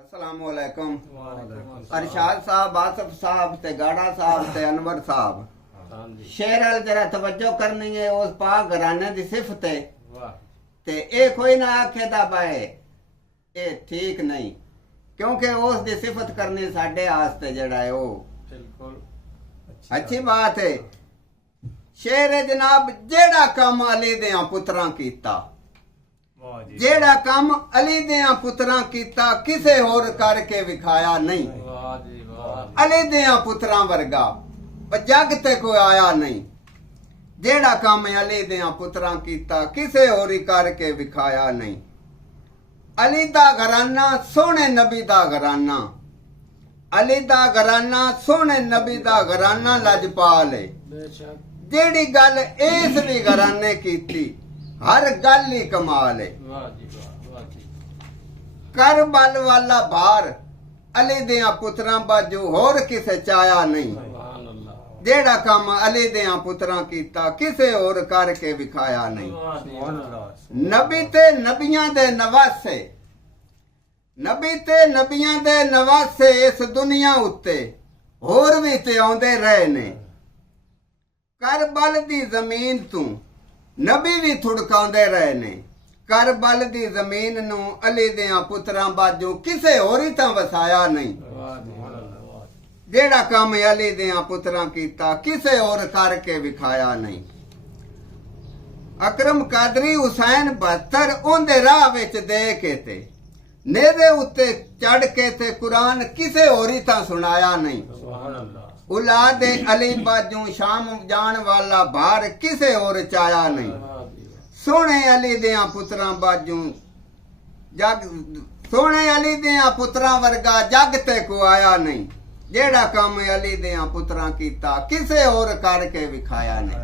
अस्सलामुअलैकुम। अरशाद साहब, आसफ साहब ते गाड़ा साहब ते अनवर साहब शेर अल जरा तवज्जो करनी है उस पाक घराने दी सिफत है ते ए कोई ना आखे दा बाए ए ठीक नहीं, क्योंकि उस दी सिफत करनी साडे आस्ते जड़ा है वो बिल्कुल अच्छी बात है। शेर है जनाब, जेड़ा काम अली दे पुत्रां कीता, जेड़ा काम अली दे पुत्रां कीता किसे होर करके विखाया नहीं। अली दे पुत्रां वर्गा जग ते कोई आया नहीं। जेड़ा काम अली दे पुत्रां कीता किसे होर करके विखाया नहीं। अली दा घराना सोने नबी दा घराना, अली दा घराना सोने नबी दा घराना लजपाल है। जेड़ी गल इस भी घराने कीती हर गल ही कमाल है। करबल वाला भार अली दे पुत्रां बाजू होर किसे चाया नहीं। जेड़ा काम अली दे पुत्रां कीता किसे होर करके विखाया नहीं। नबी ते नबियां दे नवासे, नबी ते नबियां दे नवासे इस दुनिया उत्ते होर भी ते आउंदे रहे ने। करबल दी जमीन तू नबी भी थुड़काउंदे रहे ने। करबल दी जमीन नू अली दे पुत्रां बाजू किसे होर ही तां वसाया नहीं। जेड़ा काम अली दे पुत्रां कीता किसे होर करके विखाया नहीं। अकरम कादरी हुसैन 72 ओंदे राह विच दे के ते नेरे उत्ते चढ़ के ते कुरान किसे होर ही तां सुनाया नहीं। औलाद अली बाजू शाम जान वाला भार किसे होर चाया नहीं। सोने अली दे पुत्रां बाजू जग, सोने अली दे पुत्रां वर्गा जग ते को आया नहीं। जेड़ा काम अली दे पुत्रां कीता किसे होर करके विखाया नहीं।